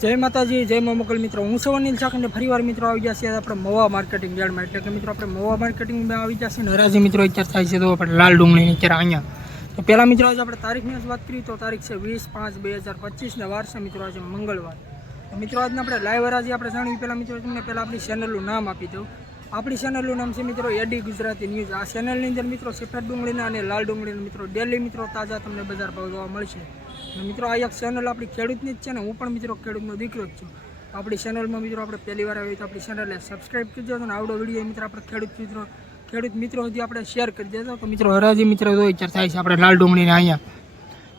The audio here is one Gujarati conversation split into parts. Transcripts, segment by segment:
જય માતાજી, જય મા મોગલ મિત્રો. હું છું અનિલ ચાકંડે. ફરીવાર મિત્રો આવી ગયા છે આપણે મવા માર્કેટિંગ યાર્ડમાં. એટલે કે મિત્રો આપણે મવા માર્કેટિંગમાં આવી જશે ને હરાજી મિત્રો અત્યારે થાય છે તો આપણે લાલ ડુંગળીની અત્યારે અહીંયા. તો પહેલાં મિત્રો આજે આપણે તારીખની વાત કરીએ તો તારીખ છે 20/5/2025 ને વાર છે મિત્રો આજે મંગળવાર. તો મિત્રો આજને આપણે લાઈવ હરાજી આપણે જાણીએ પહેલાં મિત્રો તમને પહેલાં આપણી ચેનલનું નામ આપી દઉં. આપણી ચેનલનું નામ છે મિત્રો એડી ગુજરાતી ન્યૂઝ. આ ચેનલની અંદર મિત્રો સફેદ ડુંગળીના અને લાલ ડુંગળીના મિત્રો ડેલી મિત્રો તાજા તમને બજાર ભાવ જોવા મળશે. અને મિત્રો આ એક ચેનલ આપણી ખેડૂતની જ છે ને, હું પણ મિત્રો ખેડૂતનો દીકરો જ છું. આપણી ચેનલમાં મિત્રો આપણે પહેલી વાર આવી તો આપણી ચેનલને સબસ્ક્રાઈબ કરી દેજો અને આવડો વિડીયો મિત્રો આપણે ખેડૂત મિત્રો સુધી આપણે શેર કરી દેજો. તો મિત્રો હરાજી મિત્રો જો વિચાર થાય છે આપણે લાલ ડુંગળીને અહીંયા.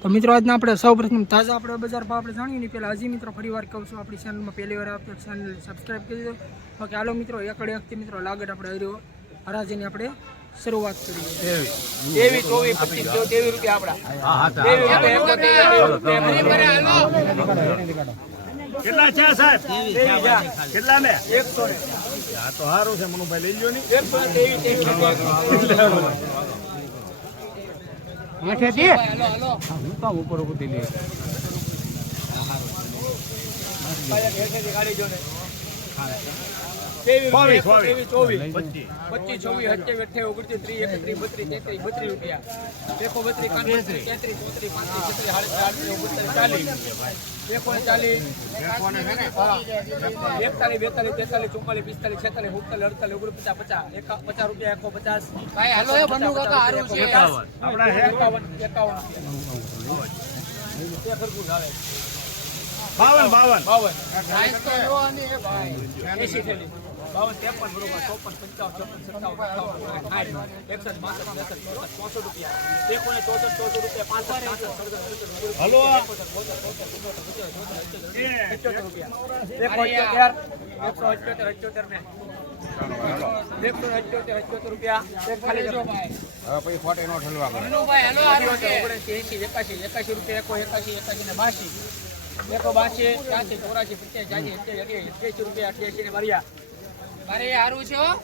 તો મિત્રો આજના આપણે સૌ પ્રથમ તાજા આપણે બજાર ભાવ આપણે જાણીએ ને પહેલાં હજી મિત્રો ફરી વાર કહું છું આપણી ચેનલમાં પહેલી વાર આપણે ચેનલને સબસ્ક્રાઈબ કરી દો. બાકી હાલો મિત્રો એકડે એકથી મિત્રો લાગત આપણે હરાજીની આપણે શરૂઆત કરીએ. 23, 24, 25, 23 રૂપિયા આપડા. કેટલા છે સાહેબ? કેટલા ને? 100. આ તો સારું છે મનુભાઈ, લઈ લ્યો ની. 123 હું કામ ઉપર ઉભી લે. ગાડી જો ને 23, 24, 25, 24, 27, 28, 29, 30, 31, 32, 33 રૂપિયા. 32, 33,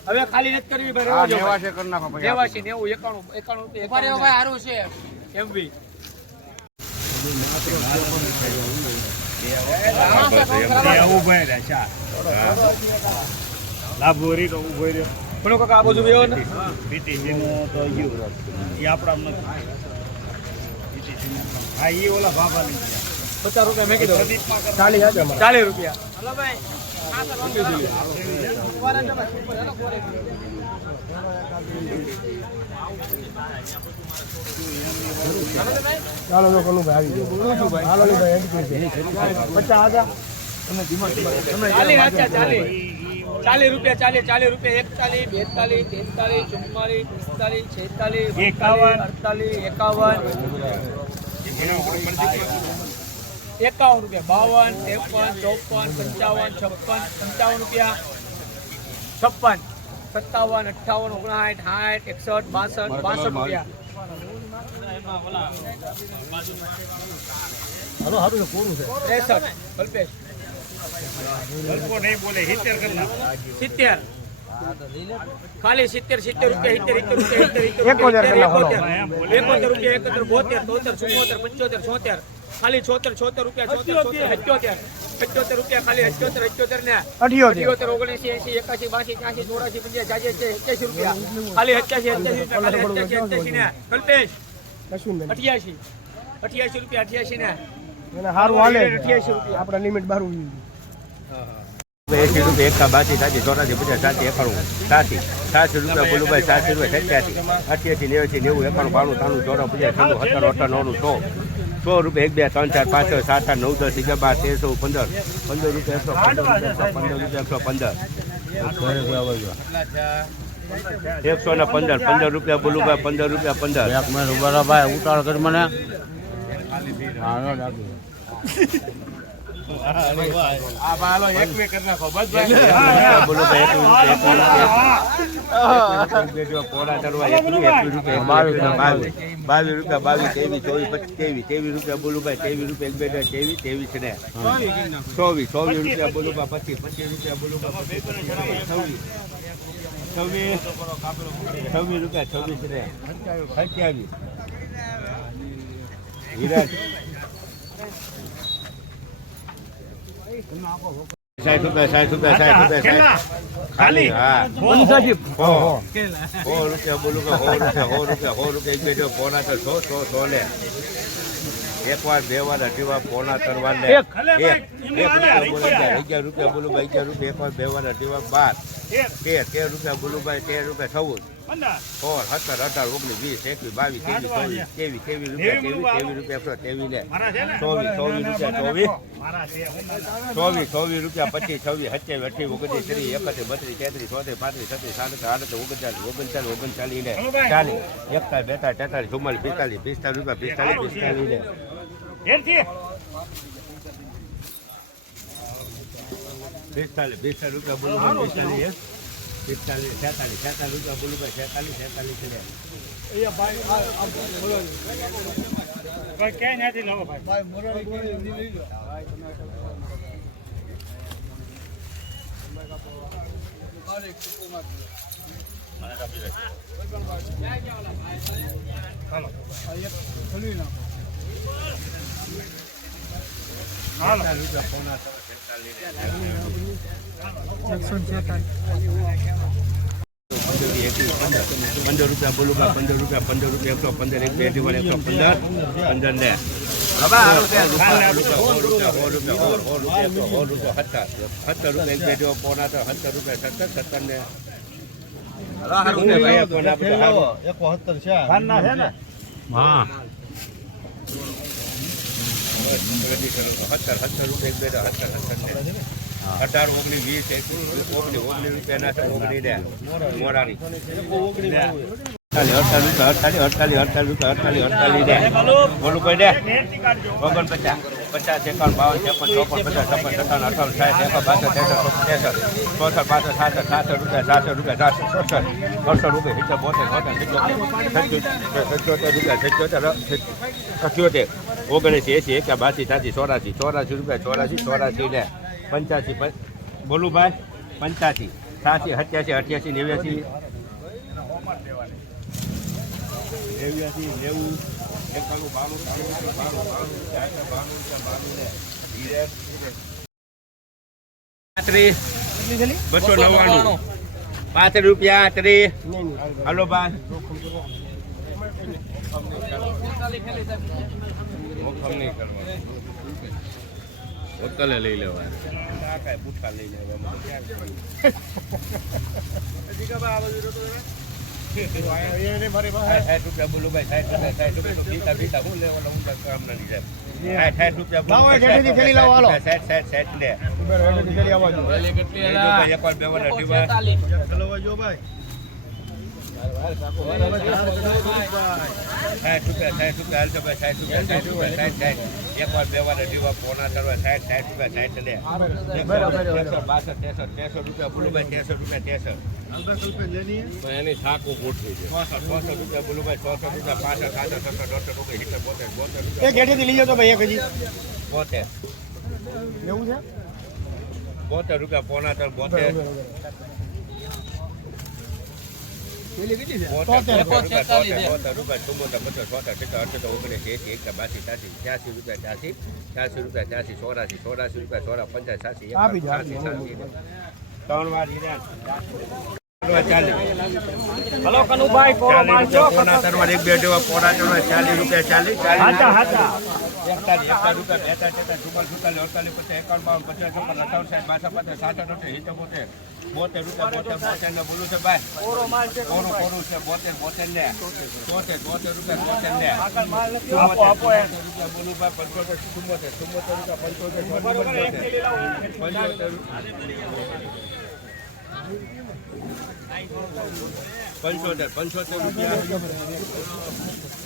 હવે ખાલી નથી કરવી ભાઈ. 89, 90, પણ કાકા આ બાજુ બેહો ને. પીટીસી નો તો યુ ઈ આપડા નથી. આ ઈ ઓલા બાબા ની 50 રૂપિયા મેકી દો. 40 રૂપિયા. હાલો ભાઈ ચાલો તો કનું ભાઈ આવી ગયો. હાલો ને ભાઈ એન્ટ્રી છે 50 આજા તમે ધીમા તમે 40 રૂપિયા 40 રૂપિયા 41, 42, 43, 44, 45, 46, 51 રૂપિયા, 52, 53, 54, 55 રૂપિયા, 56, 57, 58, 59, 60, 61, 62, 62 રૂપિયા. હાલો હારું છે પૂરું છે. 63 કલ્પેશ ગલ્પો નહીં બોલે 70 કરના 70 ખાલી 70 રૂપિયા 70 રૂપિયા 71 રૂપિયા 72, 73, 74, 75, 76 ખાલી 76 રૂપિયા 77 રૂપિયા ખાલી 78 ને 78, 79, 80, 81, 82, 83, 84, 50, 88 રૂપિયા ખાલી 88 ને કલ્પેશ 88 રૂપિયા 88 ને હારું હાલે 88 રૂપિયા આપડા લિમિટ બારું 80 રૂપિયા 81, 82, 84, 50, 60, 80 રૂપિયા બોલુભાઈ 60 રૂપિયા 88, 88, 90, 91, 92, 93, 94, 50, 100 રૂપિયા 1, 2, 3, 4, 5, 6, 7, 8, 9, 10, 11, 12, 13, 15 રૂપિયા 115 રૂપિયા બોલુભાઈ 15 રૂપિયા 15 એક મિનિટ ઉભા રહો ભાઈ, ઉતાળ કરી મને. પોળા કરવા 21 રૂપિયા 22 રૂપિયા 22, 23, 24, 25, 23 રૂપિયા બોલુભાઈ 23 રૂપિયા 24 રૂપિયા બોલુભાઈ 25 રૂપિયા બોલુભાઈ 26 રૂપિયા 27 હીરા 60 રૂપિયા 60 રૂપિયા 60 રૂપિયા 60 ખાલી હા 100 રૂપિયા બોલું કે 100 રૂપિયા 100 રૂપિયા એક બે જો પોના તો 100 લે એક વાર બે વાર અઢી વાર પોના કરવા લે એક રૂપિયા બોલું 11 રૂપિયા બોલું 11 રૂપિયા એક વાર બે વાર અઢી વાર 12 13 રૂપિયા બોલું 13 રૂપિયા 14 17 18 19 20 21 22 23 રૂપિયા 23 લે 24 રૂપિયા 24 રૂપિયા 25 26 27 28 29 30 31 32 33 34 35 36 37 38 39 લે 40 41 42 43 44 44 45 રૂપિયા 45 લે 45 રૂપિયા બોલું 45 46 રૂપિયા બોલું 46 લે ₹15 રૂપિયા બોલું 15 રૂપિયા 115 એક બે દિવસ 115 15 લે 17 રૂપિયા એક બે દિવસ પોના તો 17 રૂપિયા 17 ને હા 17 રૂપિયા એક બે 17 18 19 20 19 રૂપિયા ના 19 દે મોરારી 48 દે બોલું કોઈ દે 49 50 51 52 53 54 55 56 57 58 59 60 61 62 63 64 65 66 રૂપિયા 67 રૂપિયા 68 79 રૂપિયા લે 85 બોલું ભાઈ 85 87 88 89 90 299 35 રૂપિયા 30 હાલો ભાઈ મોકમ નહીં કરવા વકલે લઈ લેવા કાકા બુઠા લઈ લેવા ₹60 બોલું ભાઈ 60 રૂપિયા પીતા હું લેવાનો હું કામ ના જાય 60 રૂપિયા એક વાર બે વાર અઢી વાર પોના કરવા 60 રૂપિયા લે 63 રૂપિયા બોલુભાઈ 63 રૂપિયા એની થાકું ગોઠવી છે 64 રૂપિયા બોલુભાઈ 64 રૂપિયા 65 66 70 લઈ જતો ભાઈ એક હજી 72 એવું છે 72 રૂપિયા પોના 72 હલો કનુભાઈ કોરો મારજો પોના તરવાર એક બે દેવા પોના તરવાર 40 રૂપિયા 40 હાચા 41 રૂપિયા 42 ને બોલું છે ભાઈ કોરો મારજો કોરું છે 72 ને 72 રૂપિયા 72 ને આપો રૂપિયા બોલું ભાઈ 75 રૂપિયા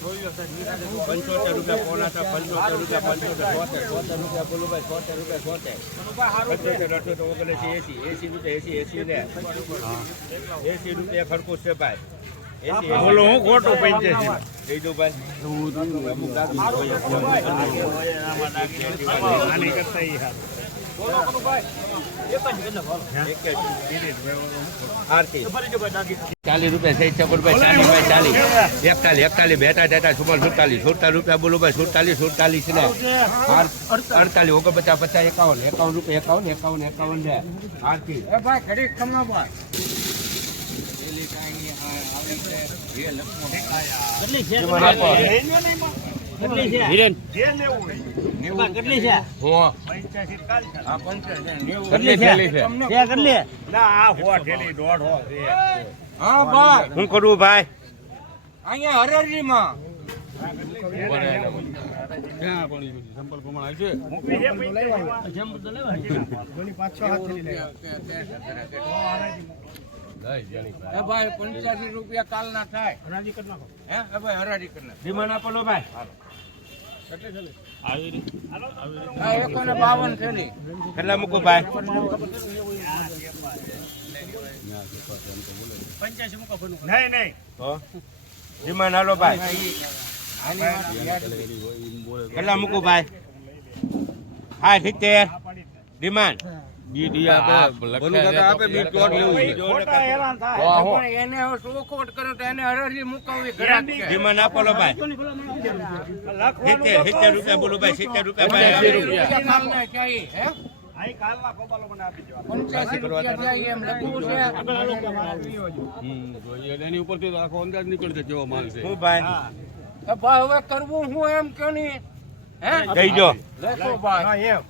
75 રૂપિયા પોના 75 રૂપિયા 72 રૂપિયા બોલું ભાઈ 72 રૂપિયા 80 રૂપિયા ખરકું છે ભાઈ બોલો હું ખોટું પૈસે છે દઈ દો ભાઈ આની કરતા આરતી 40 રૂપિયા છે 40 41 42 47 રૂપિયા બોલો ભાઈ 47 છે ને 48 49 50 51 રૂપિયા 51 આરતી ભાઈ ઘડી ખમનો ભાઈ હિરેન કેટલી છે હું આ 85 કેટલી થેલી છે કેટલી ના આ હો ઠેલી દોઢ હો છે હા ભાઈ શું કરવું ભાઈ અહીંયા હરરીમાં સંપલ પ્રમાણ છે એ ભાઈ 85 રૂપિયા કાલના થાય હરાજી કરી નાખો હે એ ભાઈ હરાજી કરી નાખો ધીમા ના પડો ભાઈ આ 51 થેલી કેટલા મૂકો ભાઈ 85 મૂકો નહીં નહીં તો ધીમા ના લો ભાઈ કેટલા મૂકો ભાઈ 70 ડિમાન્ડ એને હવે શોખોટ કરો તો એને હરાજી મુકાવી ઘરાક કે ધીમા ના પડો ભાઈ 70 રૂપિયા બોલો ભાઈ 70 રૂપિયા ભાઈ 80 રૂપિયા કાલના ચાઈ હે આઈ કાલના કોબાલો મને આપી દો 85 રૂપિયા ચાઈ એમ લખવું છે એની ઉપરથી તો આખો અંદાજ નીકળશે કેવો માલ છે શું ભાઈ એ ભાઈ હવે કરવું હું એમ કે નહીં હે કહી દો લખો ભાઈ એમ